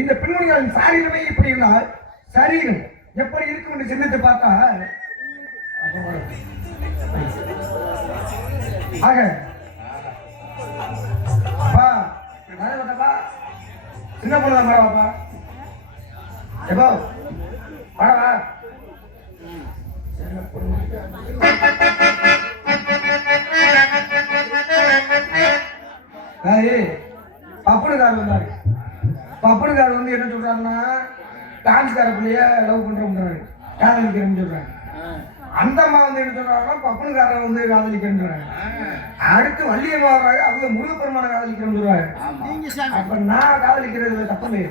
இந்த பெண்மணிகளின் சாரீரமே இப்படி இருந்தால் சரீரம் எப்படி இருக்கும் என்று சிந்தித்து பார்த்தா ஆக சின்ன பொண்ணு மரவாப்பா எப்போ படவா பப்பனுக்கார் வந்தாரு. பப்பனுக்கார் வந்து என்ன சொல்றாருன்னா டான்ஸ்கார பிள்ளைய லவ் பண்றோம்ன்றாரு, காதலிக்கிறேன்னு சொல்றாரு. அந்த அம்மா வந்து என்ன சொல்றாங்கன்னா பப்பனுக்காரன் வந்து காதலிக்கிறேன்றாங்க. அடுத்து வள்ளியம்மா வர்றாங்க, அவங்க முருகப்பெருமான காதலிக்கிறேன்னு சொல்றாங்க. அப்ப நான் காதலிக்கிறது தப்பு இல்லையா?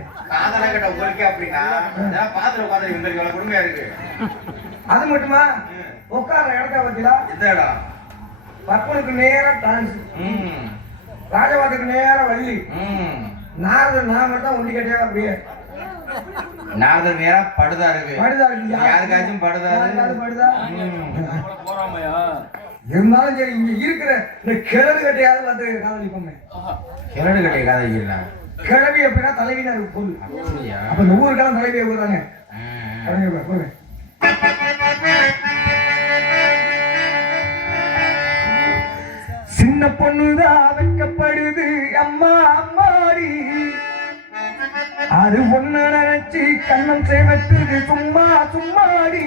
அது மட்டுமா உட்கார இடத்த பத்தியா பப்பனுக்கு நேரம் டான்ஸ், ராஜபாட்டுக்கு நேரம் வள்ளி, நாரதர் நான் மட்டும் ஒண்டி கட்டியா அப்படியே நாரதர் நேரா படுதா இருக்கு. யாருக்காச்சும் படுதா இருந்தாலும் சரி இங்க இருக்கிற இந்த கிழடு கட்டையாவது வந்து காதலிப்போமே. கிழடு கட்டையை காதலிக்கலாம். கிழவி அப்படின்னா தலைவினா இருக்கு பொருள். அப்ப இந்த ஊருக்கெல்லாம் தலைவியை போறாங்க. சின்ன பொண்ணுதான் வைக்கப்படுது அம்மா அம்மாடி அது ஒண்ணு நினைச்சு கண்ணம் சேவத்துது சும்மா சும்மாடி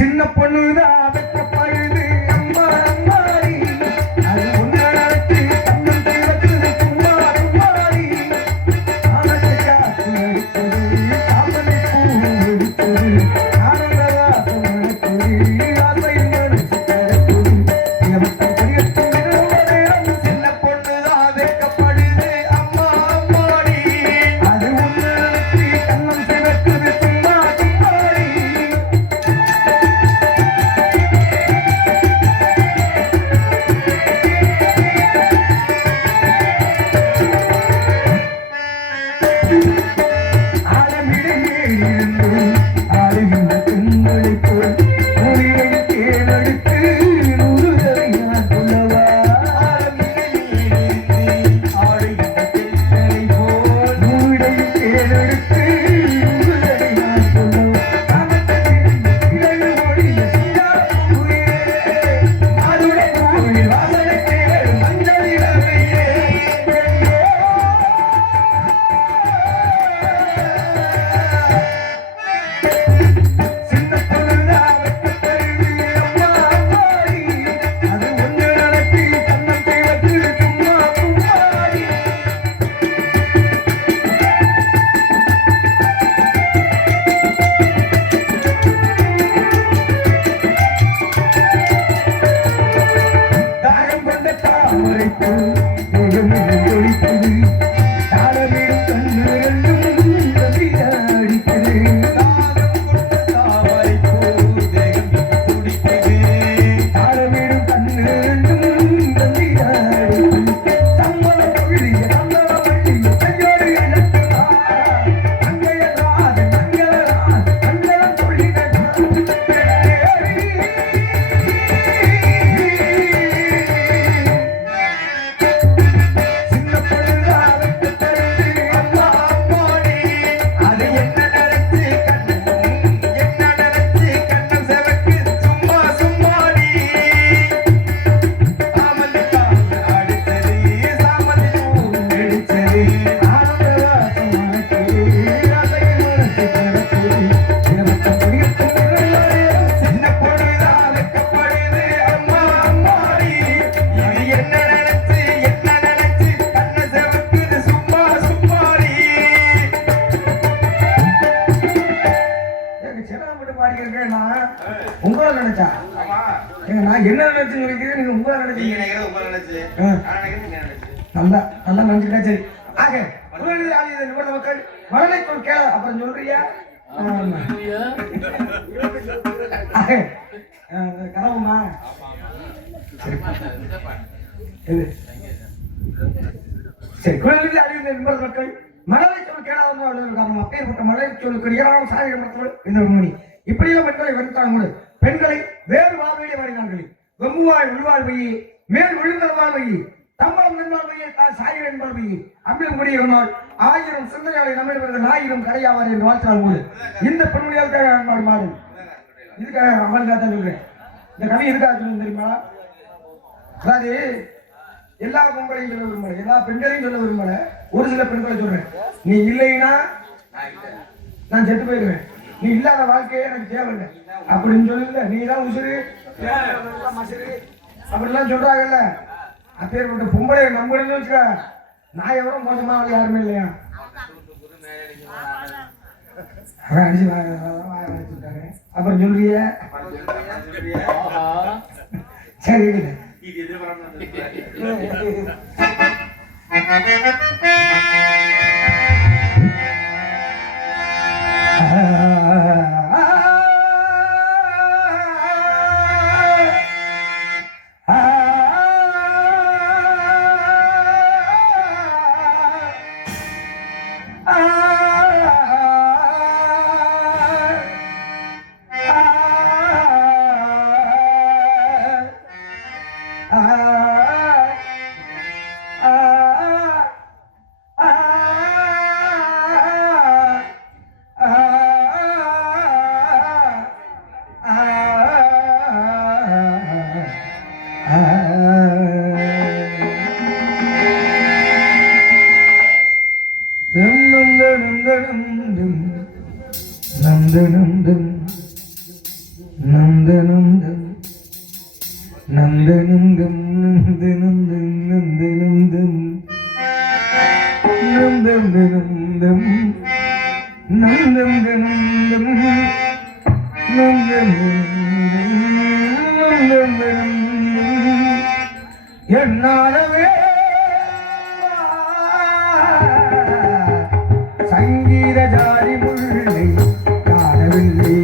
சின்ன பொண்ணுதான் வைக்கப்படுது அம்மா அம்மாடி அது ஒண்ணு நினைச்சு கண்ணம் சேவத்துது சும்மா சும்மாடி ஆனந்த காத்து அடித்தது சாமனை பூ வெடித்தது ஆனந்த வாசம் அடித்தது ஆசை மனசு கரைத்தது எவட்டம் கரியத்தும் நேரம் சின்ன பொண்ணுதான் வைக்கப்படுது அம்மா அம்மாடி அது ஒண்ணு நினைச்சு கண்ணம் சேவத்துது சும்மா சும்மாடி உங்களை நினைச்சா நான் என்ன நினைச்சு நினைக்கிறேன் நீங்க உங்களை நினைச்சீங்க நல்லா நல்லா நினைச்சுட்டா சரி ஆக நிபுண மக்கள் மரணை சொல் கேள அப்புறம் சொல்றியா கனவுமா சரி குழந்தைகள் அறிந்த நிபுண மக்கள் மழலை சொல் கேளாத காரணம் அப்பேற்பட்ட மழை சொல்லுக்கு ஏராளம் சாய மக்கள் இந்த மணி இப்படியும் பெண்களை வெறுத்தாங்க பெண்களை வேறு வாழ்வையே வரைந்தார்கள் வெம்புவாய் உள்வாழ்வையே மேல் விழுந்தல்வாழ்வையே தம்பரம் நண்பாழ்வையே சாயிர என்பாழ்வையே அம்பிலும் குடியிருந்தால் 1000 சிந்தையாளை நம்மிடவர்கள் 1000 கடையாவார் என்று வாழ்த்தால் போது இந்த பெண்மொழியாவுக்காக அன்பாடு மாறும் இதுக்காக அவனுக்காக தான் சொல்றேன் இந்த கவி எதுக்காக சொல்லுங்க தெரியுமா அதாவது எல்லா பொங்கலையும் சொல்ல விரும்பல எல்லா பெண்களையும் சொல்ல விரும்பல ஒரு சில பெண்களை சொல்றேன் நீ இல்லைன்னா நான் செத்து போயிடுவேன் நீ இல்லாத வாழ்க்கையே எனக்கு தேவையில்லை அப்படின்னு சொல்லல நீ தான் உசுறு மசுறு அப்படிலாம் சொல்றாங்கல்ல அப்பேற்பட்ட பொம்பளை நம்பணும்னு வச்சுக்க நான் எவ்வளோ மோசமா யாருமே இல்லையா அடிச்சுட்டாரு அப்புறம் சொல்றிய சரி நந்தனந்தம் நந்தனந்தம் நந்தனந்தம் நந்தனந்தம் நந்தனந்தம் நந்தனந்தம் என்னாலவே சங்கீத ஜாதி முல்லை காணவில்லை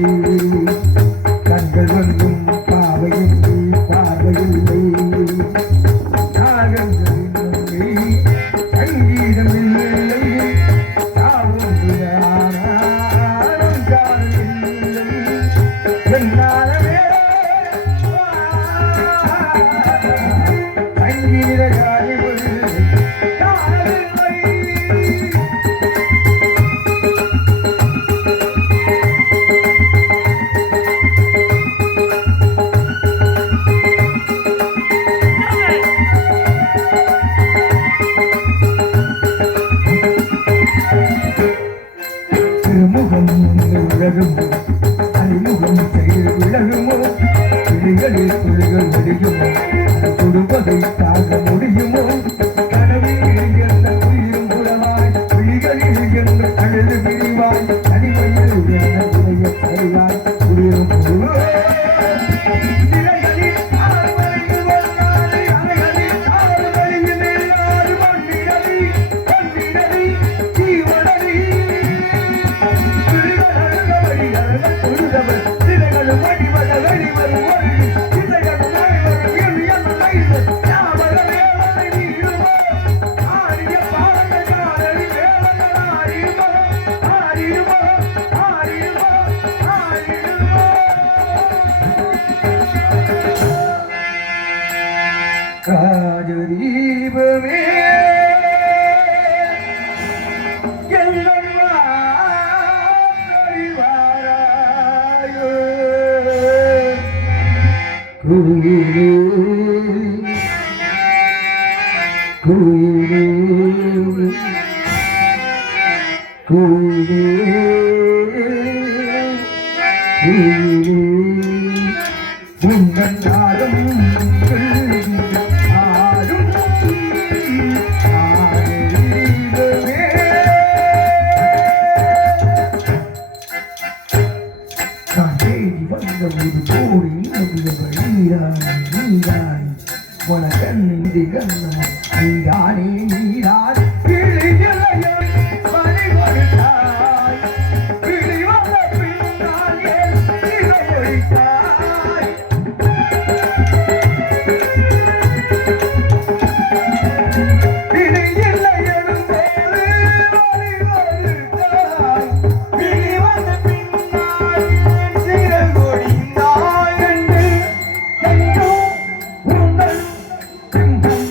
கண்கள் வந்தும் பாவையில்லை பார்வையில்லை நாகங்களில் சங்கீதமில்லை சாவும் காணவில்லை என்னாலவே சங்கீத ஜாதி முல்லை காணவில்லை திருமுகம் உலகுமோ அறிமுகம் செய்து விலகுமோ விழிகளில் துளிகள் முடியுமோ அது கொடுப்பதை தாங்க முடியுமோ கனவில் எந்த உயிரும் உறவாய் விழிகளில் எந்த அழுது பிரிவாய் தனிமையில் எந்த உடைய சரிவாய் உயிரும் காஜதீபமே உங்களாலும் ஆடும் காதலிலே காதேரி வந்த ஒரு கோடி நீராய் உனக்கண்ணிந்தி கண்ணம் நீரானே நீராய் கிளியலையாய் பறி கொடுத்தாய் கிளி வந்த பின்னால் என் சிறை ஒழித்தாய் கிளி இல்லை எழும்போது வழி கொடுத்தாய் கிளி வந்த பின்னால் என் சிறை ஒழித்தாய் என்று என்றோ உங்கள் சிங்கம்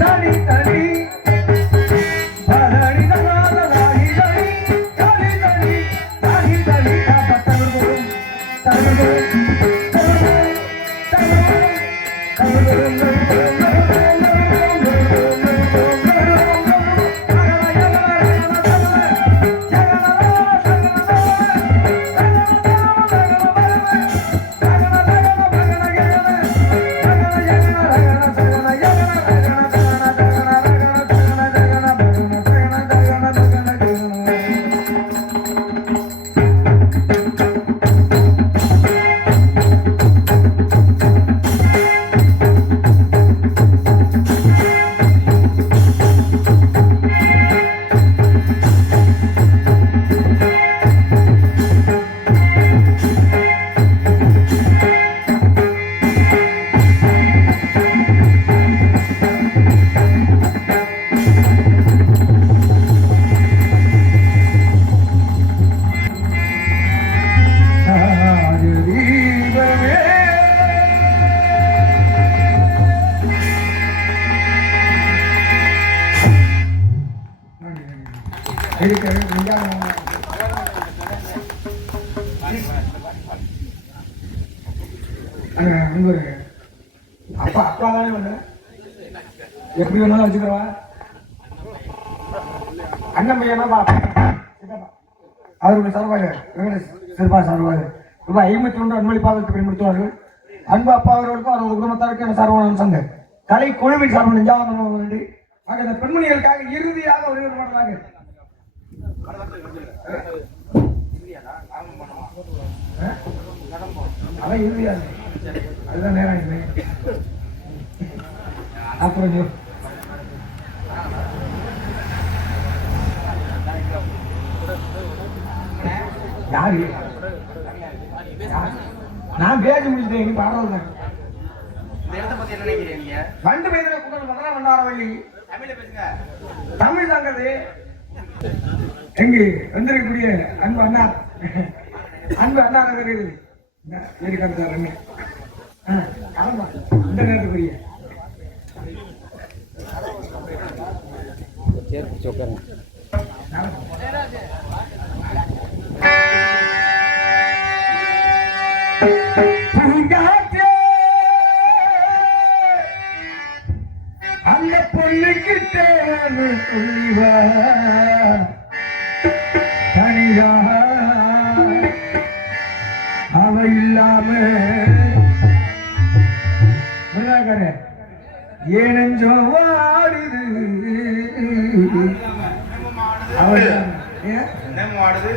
தனி தனி பரணி தனி அப்பா அப்பா தானே ஒண்ணு எப்படி வேணாலும் வச்சுக்கிறவா அண்ணன் பையனா அவருடைய சார்பாக சிறுபா சார்பாக ரூபாய் 51 அன்பளி பாதத்தை பயன்படுத்துவார்கள். அன்பு அப்பா அவர்களுக்கும் அவரது குடும்பத்தாருக்கு என சார்பான சந்தை கலை குழுவின் சார்பு நெஞ்சாவதம் வேண்டி ஆக இந்த பெண்மணிகளுக்காக இறுதியாக ஒரே ஒரு மாடலாக அதான் இறுதியாக அதுதான் நேரம் இல்லை. அப்புறம் யாரு நான் பேசி முடிச்சுட்டேன். இனி பாடுறது வண்டு பேசுற குடல் மதன வண்டாரவள்ளி தமிழ் தாங்கிறது எங்கு வந்திருக்கக்கூடிய அன்பு அண்ணா நகர் இருக்காரு கிளம்பா இந்த நேரத்துக்குரிய அந்த பொண்ணுக்கு தேவை சொல்லிவா தனியா அவ இல்லாம ஏனெஞ்சோ வாடுது அவள் வாடுது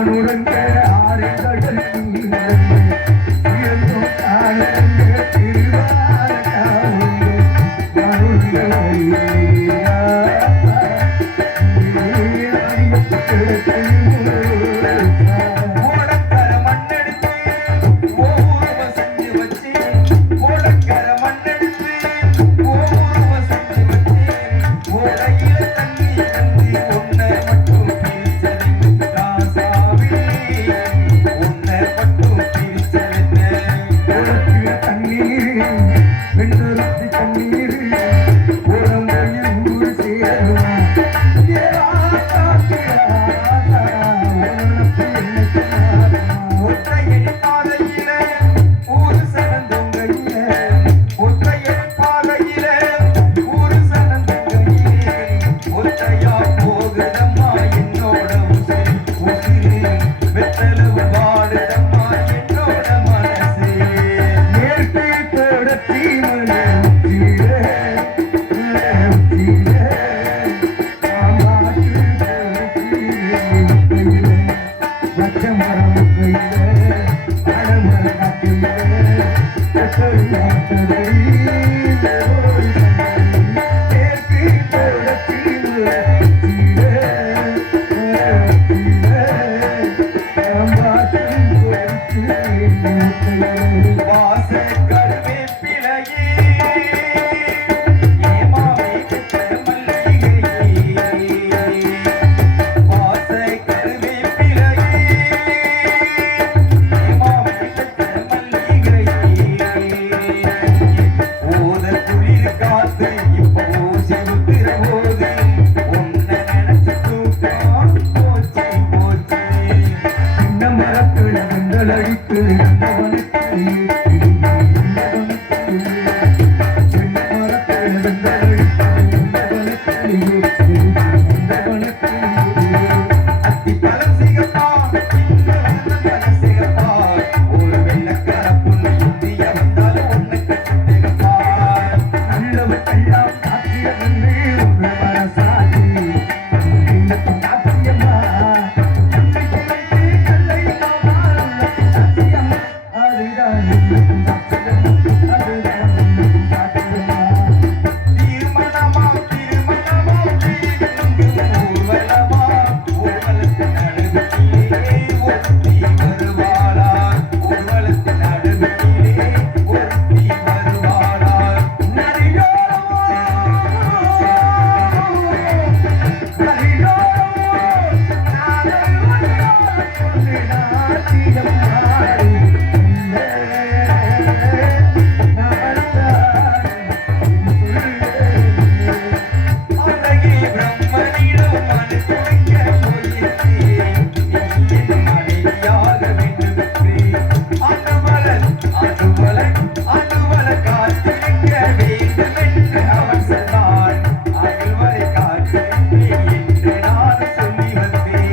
நான் உறங்க ஆறு கடல் உயர்ந்தும் தானங்க திருவார காவுங்க ஓடக்கர மண்ணெடுத்து ஓரவ செஞ்சு வச்சு ஓடக்கர மண்ணெடுத்து ஓரவ செஞ்சு வச்சு ஓடையில தண்ணி வந்து ஒன்ன மட்டும் பிரிச்சது ராசாவி ஒன்ன மட்டும் பிரிச்சது உனக்கு தண்ணீர் வெண்ணொருத்தி தண்ணீர் உடம்பையில் ஊர் சேருமா ஒற்றையடி பாதையில ஊரு சனந்தொங்கையில ஒற்றையடி பாதையில ஊரு சனந்தொங்கையில ஒற்றையா போகுதம்மா என்னோட உசிறு உசிறு வெத்தளவு வாடுதம்மா என்னோட மனசு மேற்கு தொடர்ச்சி மலை உச்சியிலே, உச்சியிலே, காமாட்சி தொடர்ச்சியிலே உச்சியிலே, பச்சை மரம் கையிலே, பழமரம் காட்டிலே, கட்டளை காத்ததையிலே ஒரு சங்கதி. மேற்கு தொடர்ச்சி மலை உச்சியிலே, உச்சியிலே, காமாட்சி தொடர்ச்சியிலே உச்சியிலே. வாச கருவேப்பிலையே ஏமாவே பெற்ற மல்லிகையே வாச கருவேப்பிலையே ஏமாவே பெற்ற மல்லிகையே ஓத குளிர் காத்து இப்போ செலுத்துற போது உன்னை நினைச்சு தூக்கம் போச்சு போச்சு இந்த மரத்துல வெண்டல் அடித்து வந்தவனுக்கு அத்திப்பழம் சிகப்பா இந்த வந்த பழம் சிகப்பா ஒரு வெள்ளக்கார பொண்ணு இந்திய வந்தாலும் உன்னை கட்டித்தேகப்பா நல்லவெல்லாம் சாத்தியமென்று ஒரு மனசாட்சி சாத்தியமா நம்பிக்கை வைத்து கல்லை சாத்தியம் அதுதான் சாத்தியம் அதுதான் சாத்தியமா திருமணமா திருமணமா ஊர்வலமா ஊர்வலத்தின் நடுவிலே ஒருத்தி வருவாளா ஊர்வலத்தின் நடுவிலே ஒருத்தி வருவாளா அழகே பிரம்மனிடம் மனு துடைக்க போயிருந்தேன் நீ என் மனைவியாக வேண்டுமென்றேன் அனுவலை காத்திருக்க வேண்டுமென்று அவன் சொன்னான் அயல்வரை காத்திருப்பேன் என்று நான் சொல்லி வந்தேன்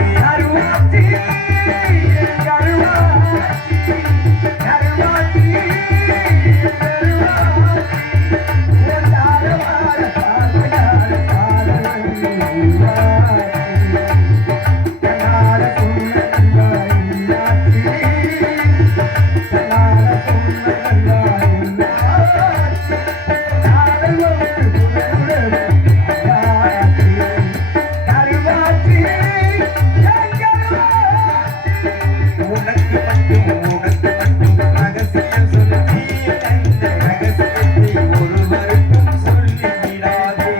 உனக்கு மட்டும் ரகசியம் சொல்லி அந்த ரகசியத்தை ஒருவருக்கும் சொல்லிவிடாதே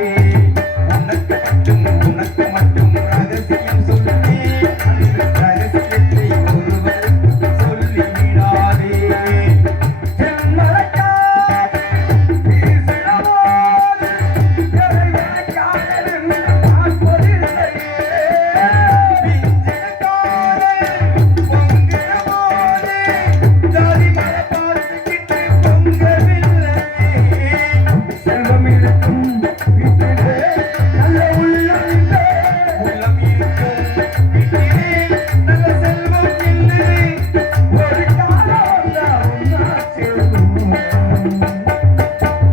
உனக்கு மட்டும் ரகசியம் சொல்லி அந்த ரகசியத்தை ஒருவருக்கும் சொல்லிவிடாதே செல்வம் இருக்கும் வீட்டிலே நல்ல உள்ளம் இல்லை. உள்ளம் இருக்கும் வீட்டிலே நல்ல செல்வம் இல்லை ஒரு காலம் தான் ஒன்னா சேர்க்கும்.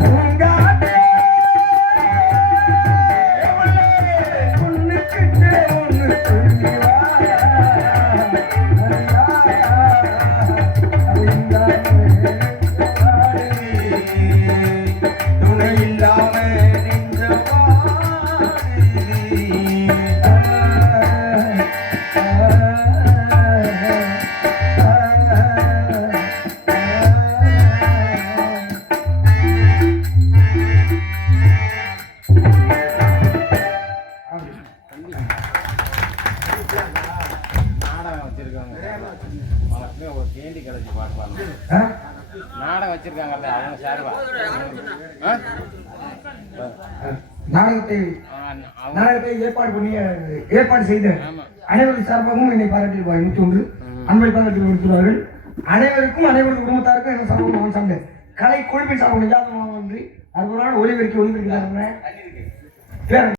பூங்காற்றே, ஒண்ணுக்கிட்டே ஒண்ணு சொல்லி வா. ஆ? நாடகம் வச்சிருக்காங்கல்ல அவங்க சார்பா நாடகத்தை ஏற்பாடு செய்த அனைவரும் சார்பாகவும் என்னை பாராட்டியிருப்பார் 101 அன்பை பாராட்டி கொடுத்துள்ளார்கள். அனைவருக்கும் குடும்பத்தாருக்கும் என்ன சார்பாகவும் சார்ந்த கலை குழுப்பின் சார்பாக நிஜாதமாக நன்றி. அற்புதமான ஒளிபெருக்கி ஒளிபெருக்கிறாங்க.